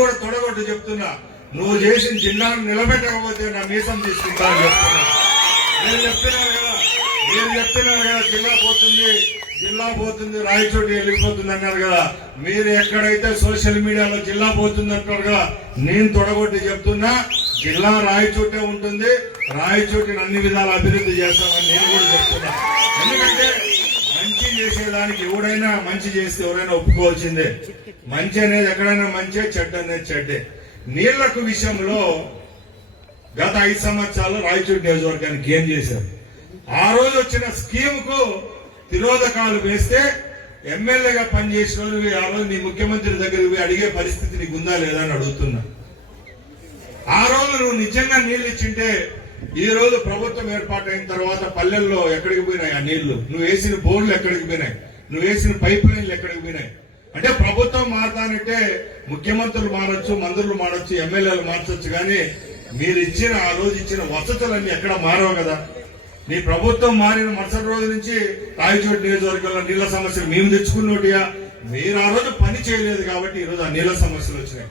కూడా తొడగొట్టు చెప్తున్నా, నువ్వు చేసిన జిల్లాను నిలబెట్టకపోతే నా మీసం తీసుకుంటా అని చెప్తున్నా. నేను చెప్తున్నాను కదా జిల్లా పోతుంది రాయచోటి వెళ్ళిపోతుంది అన్నారు కదా. మీరు ఎక్కడైతే సోషల్ మీడియాలో జిల్లా పోతుంది అంటారు కదా, నేను తొడగొట్టి చెప్తున్నా, జిల్లా రాయచోటే ఉంటుంది. రాయచోటిని అన్ని విధాల అభివృద్ధి చేస్తామని నేను కూడా చెప్తున్నా. ఎందుకంటే మంచి చేసేదానికి ఎవడైనా మంచి చేస్తే ఎవరైనా ఒప్పుకోవాల్సిందే. మంచి అనేది ఎక్కడైనా మంచి, చెడ్డ అనేది చెడ్డే. నీళ్లకు విషయంలో గత 5 సంవత్సరాలు రాయచోటి నియోజకవర్గానికి ఏం చేశారు? ఆ రోజు వచ్చిన స్కీమ్ కు తిరోధకాలు వేస్తే ఎమ్మెల్యేగా పనిచేసిన రోజు ఆ రోజు నీ ముఖ్యమంత్రి దగ్గరికి అడిగే పరిస్థితి నీకు ఉందా లేదా అని అడుగుతున్నా. ఆ రోజు నువ్వు నిజంగా నీళ్లు ఇచ్చింటే ఈ రోజు ప్రభుత్వం ఏర్పాటైన తర్వాత పల్లెల్లో ఎక్కడికి పోయినాయి ఆ నీళ్లు? నువ్వు వేసిన బోర్లు ఎక్కడికి పోయినాయి? నువ్వు వేసిన పైప్ లైన్లు ఎక్కడికి పోయినాయి? అంటే ప్రభుత్వం మారతానంటే ముఖ్యమంత్రులు మారచ్చు, మంత్రులు మారచ్చు, ఎమ్మెల్యేలు మార్చొచ్చు, కానీ మీరు ఇచ్చిన ఆ రోజు ఇచ్చిన వసతులన్నీ ఎక్కడ మారవు కదా. నీ ప్రభుత్వం మారిన మరుసటి రోజు నుంచి రాయచోటి నియోజకవర్గంలో నీళ్ల సమస్యలు మేము తెచ్చుకున్నట్టుగా మీరు ఆ రోజు పని చేయలేదు కాబట్టి ఈ రోజు ఆ నీళ్ల సమస్యలు వచ్చినాయి.